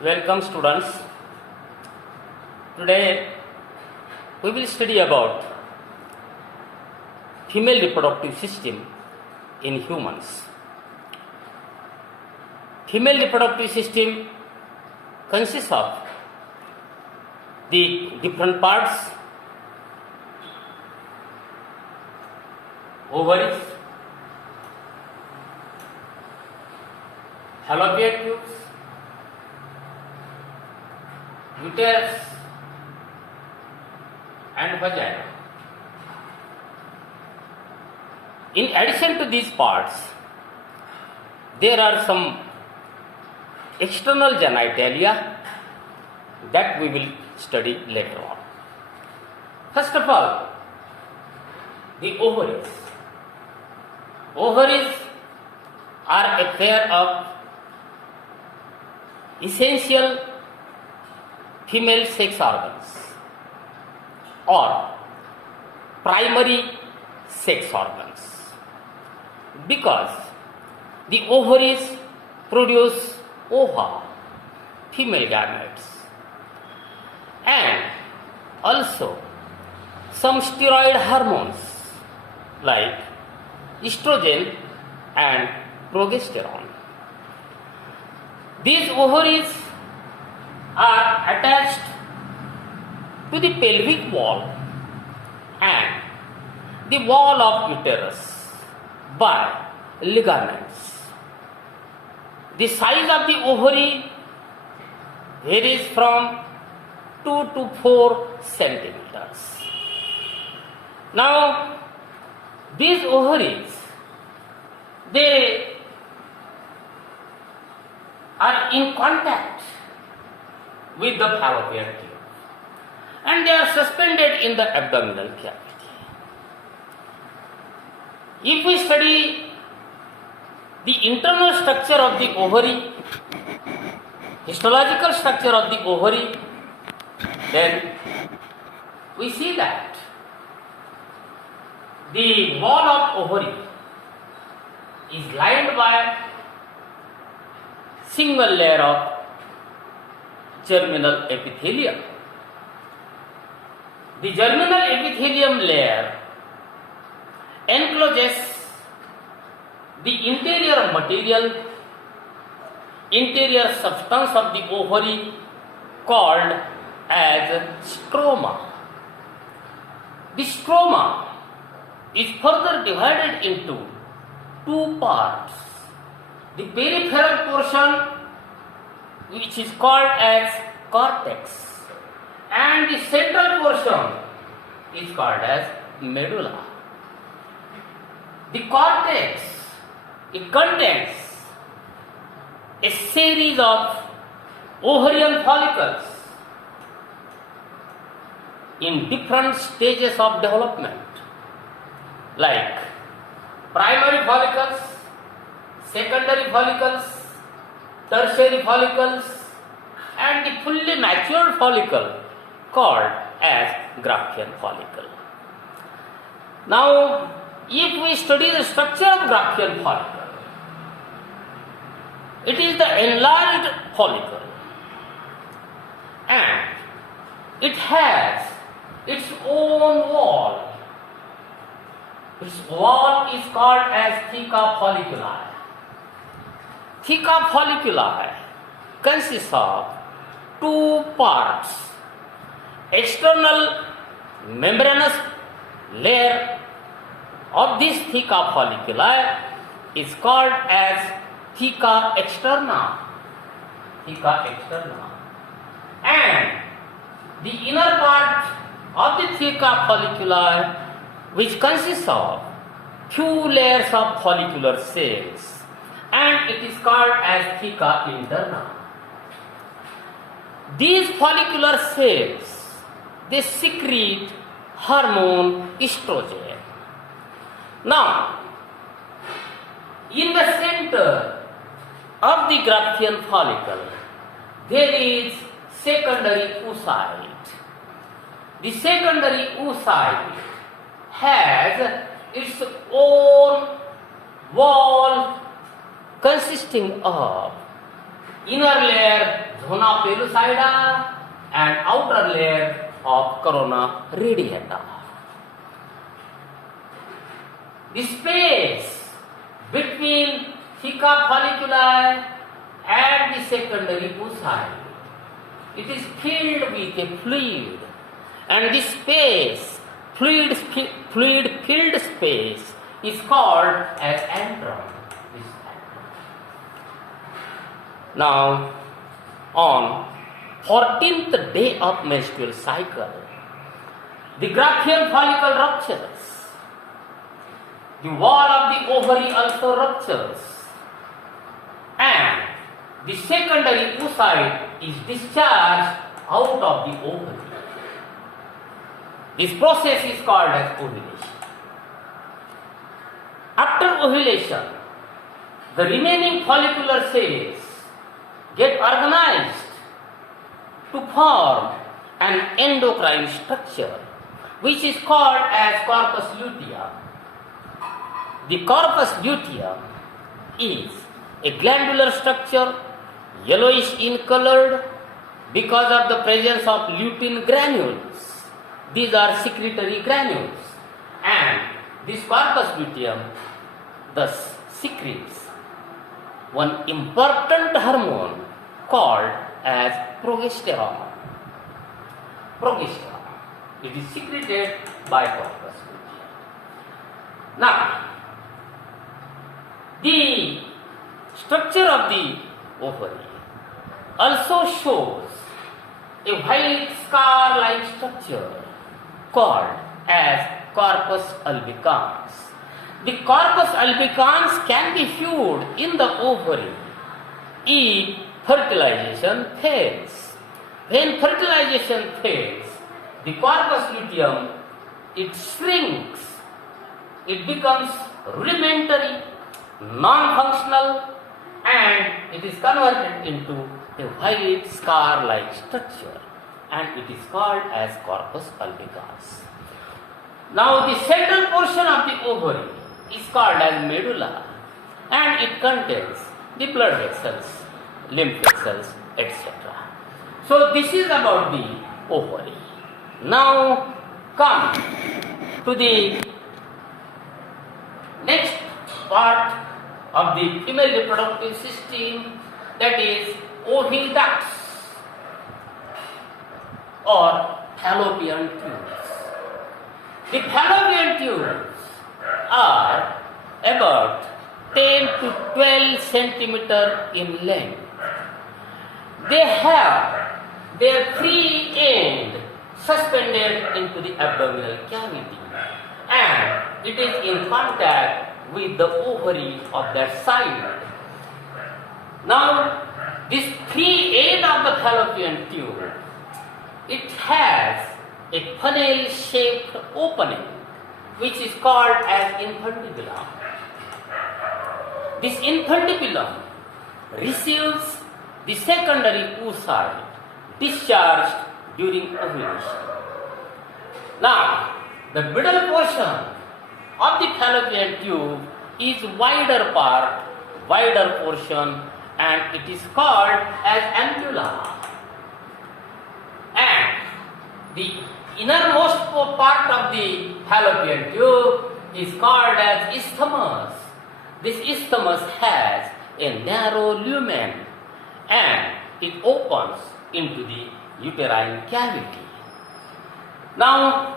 Welcome students. Today we will study about female reproductive system in humans. Female reproductive system consists of the different parts: ovaries, fallopian tubes, uterus and vagina. In addition to these parts, there are some external genitalia that we will study later on. First of all, the ovaries. Ovaries are a pair of essential female sex organs or primary sex organs, because the ovaries produce ova, female gametes, and also some steroid hormones like estrogen and progesterone. These ovaries are attached to the pelvic wall and the wall of uterus by ligaments. The size of the ovary varies from 2 to 4 centimeters. Now, these ovaries, they are in contact with the fallopian tube and they are suspended in the abdominal cavity. If we study the internal structure of the ovary, histological structure of the ovary, then we see that the wall of ovary is lined by single layer of germinal epithelium. The germinal epithelium layer encloses the interior material, interior substance of the ovary called as stroma. The stroma is further divided into two parts: the peripheral portion, which is called as cortex, and the central portion is called as medulla. The cortex, it contains a series of ovarian follicles in different stages of development, like primary follicles, secondary follicles, tertiary follicles, and the fully matured follicle called as Graafian follicle. Now, if we study the structure of Graafian follicle, it is the enlarged follicle and it has its own wall. Its wall is called as theca folliculi. Theca folliculi consists of two parts: external membranous layer of this theca folliculi is called as theca externa. Theca externa. And the inner part of the theca folliculi, which consists of few layers of follicular cells, and it is called as theca interna. These follicular cells, they secrete hormone estrogen. Now, in the center of the Graafian follicle, there is secondary oocyte. The secondary oocyte has its own wall consisting of inner layer zona pellucida and outer layer of corona radiata. The space between theca folliculi and the secondary oocyte, it is filled with a fluid, and this space, fluid filled space, is called as antrum. Now, on 14th day of menstrual cycle, the Graafian follicle ruptures. The wall of the ovary also ruptures, and the secondary oocyte is discharged out of the ovary. This process is called as ovulation. After ovulation, the remaining follicular cells get organized to form an endocrine structure which is called as corpus luteum. The corpus luteum is a glandular structure, yellowish in colored because of the presence of lutein granules. These are secretory granules, and this corpus luteum thus secretes one important hormone called as progesterone. Progesterone. It is secreted by corpus luteum. Now, the structure of the ovary also shows a white scar-like structure called as corpus albicans. The corpus albicans can be viewed in the ovary if fertilization fails. When fertilization fails, the corpus luteum, it shrinks, it becomes rudimentary, non-functional, and it is converted into a white scar-like structure, and it is called as corpus albicans. Now the central portion of the ovary is called as medulla, and it contains the blood vessels, lymph vessels, etc. So this is about the ovary. Now come to the next part of the female reproductive system, that is oviducts or fallopian tubes. The fallopian tubes are about 10 to 12 centimeter in length. They have their free end suspended into the abdominal cavity, and it is in contact with the ovary of that side. Now, this free end of the fallopian tube, it has a funnel-shaped opening which is called as infundibulum. This infundibulum receives the secondary oocyte discharged during ovulation. Now, the middle portion of the fallopian tube is wider portion, and it is called as ampulla. And the innermost part of the fallopian tube is called as isthmus. This isthmus has a narrow lumen, and it opens into the uterine cavity. Now,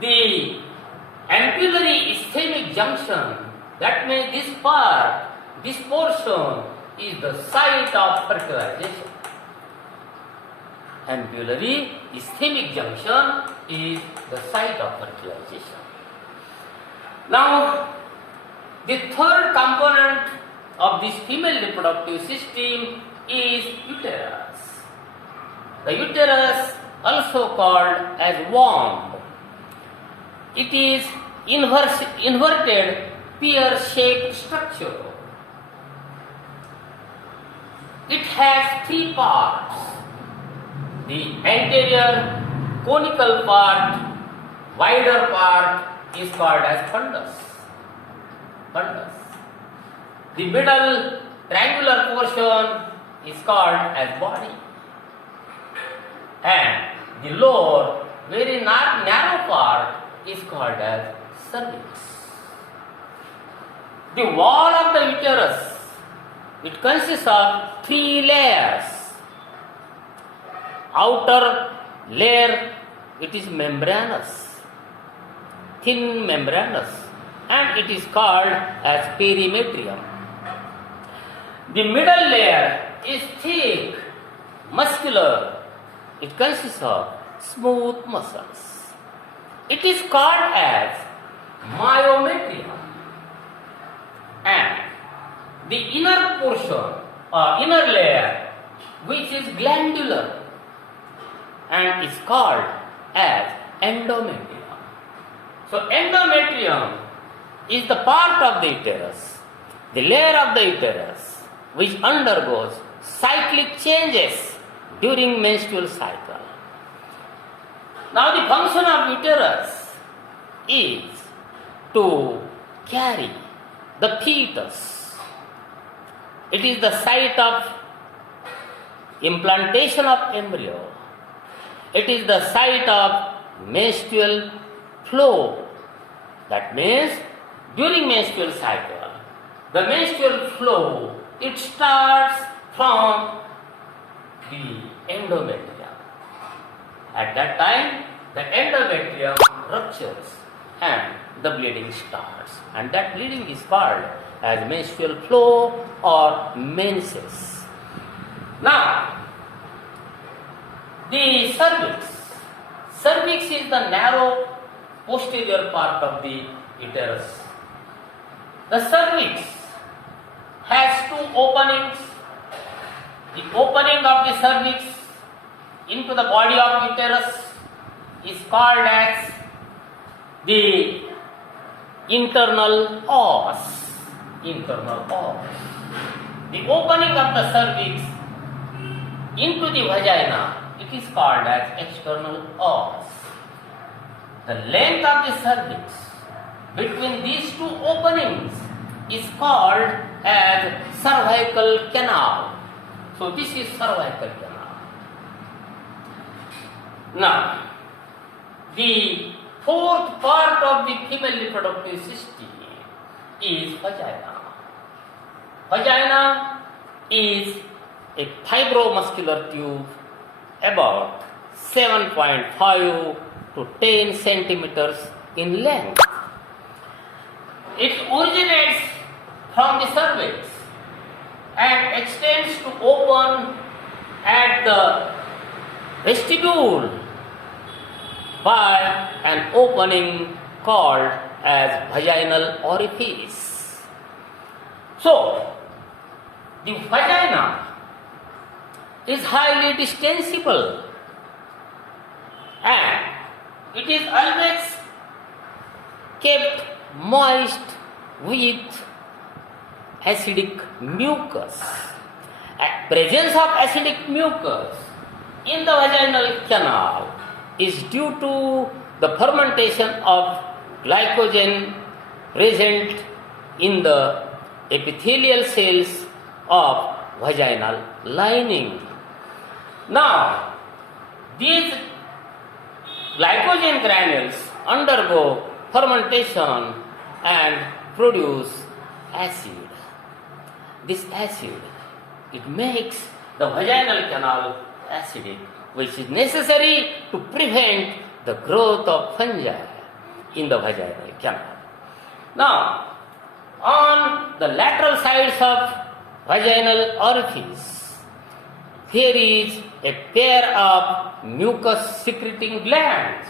the ampullary ischemic junction, that means this portion is the site of fertilization. Ampullary ischemic junction is the site of fertilization. Now, the third component of this female reproductive system is uterus. The uterus, also called as womb, it is inverted pear-shaped structure. It has three parts. The anterior conical part, wider part is called as fundus. The middle triangular portion is called as body, and the lower, very narrow part is called as cervix. The wall of the uterus, it consists of 3 layers. Outer layer, it is membranous, thin membranous, and it is called as perimetrium. The middle layer is thick, muscular. It consists of smooth muscles. It is called as myometrium. And the inner portion or inner layer, which is glandular, and is called as endometrium. So endometrium is the part of the uterus, the layer of the uterus, which undergoes cyclic changes during menstrual cycle. Now the function of uterus is to carry the fetus. It is the site of implantation of embryo. It is the site of menstrual flow. That means during menstrual cycle, the menstrual flow, it starts from the endometrium. At that time, the endometrium ruptures and the bleeding starts. And that bleeding is called as menstrual flow or menses. Now, the cervix. Cervix is the narrow posterior part of the uterus. The cervix has 2 openings. The opening of the cervix into the body of uterus is called as the internal os. Internal os. The opening of the cervix into the vagina, it is called as external os. The length of the cervix between these 2 openings is called as cervical canal. So this is cervical canal. Now, the 4th part of the female reproductive system is vagina. Vagina is a fibromuscular tube about 7.5 to 10 centimeters in length. It originates from the cervix and extends to open at the vestibule by an opening called as vaginal orifice. So, the vagina is highly distensible and it is always kept moist with acidic mucus. Presence of acidic mucus in the vaginal canal is due to the fermentation of glycogen present in the epithelial cells of vaginal lining. Now, these glycogen granules undergo fermentation and produce acid. This acid, it makes the vaginal canal acidic, which is necessary to prevent the growth of fungi in the vaginal canal. Now, on the lateral sides of vaginal orifice, there is a pair of mucus secreting glands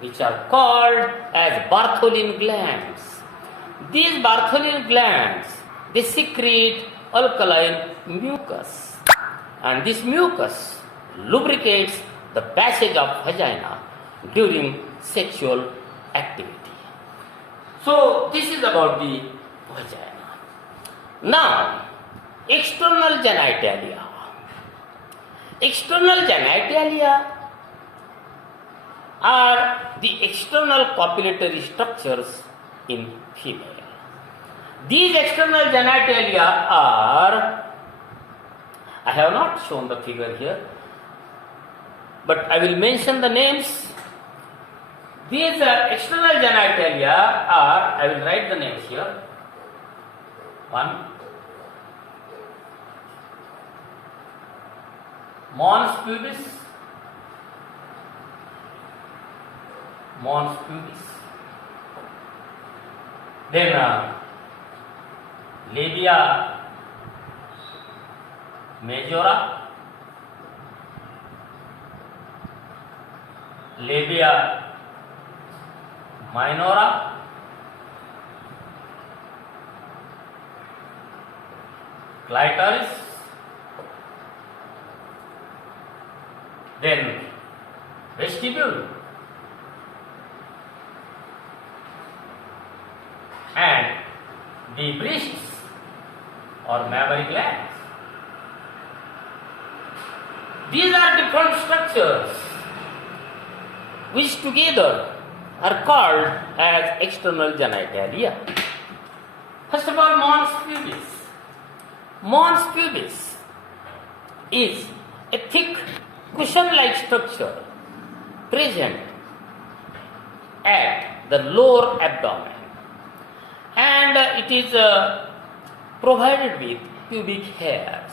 which are called as Bartholin glands. These Bartholin glands, they secrete alkaline mucus, and this mucus lubricates the passage of vagina during sexual activity. So this is about the vagina. Now, external genitalia. External genitalia are the external copulatory structures in female. These external genitalia are I have not shown the figure here, but I will mention the names. These external genitalia are, I will write the names here. One, mons pubis, mons pubis. Then labia majora, labia minora, clitoris, then vestibule, and the breasts or mammary glands. These are different structures which together are called as external genitalia. First of all, mons pubis. Mons pubis is a thick cushion-like structure present at the lower abdomen, and it is provided with pubic hairs.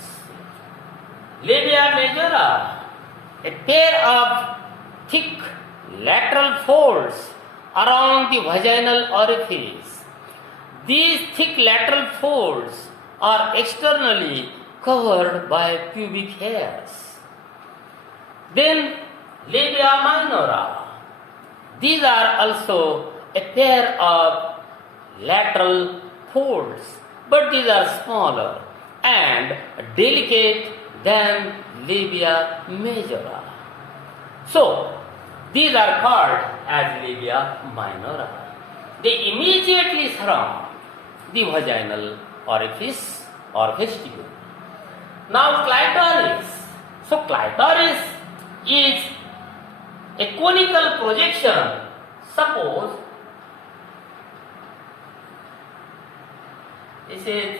Labia majora, a pair of thick lateral folds around the vaginal orifice. These thick lateral folds are externally covered by pubic hairs. Then labia minora. These are also a pair of lateral folds, but these are smaller and delicate than labia majora. So, these are called as labia minora. They immediately surround the vaginal orifice or vestibule. Now, clitoris. So, clitoris is a conical projection. Suppose this is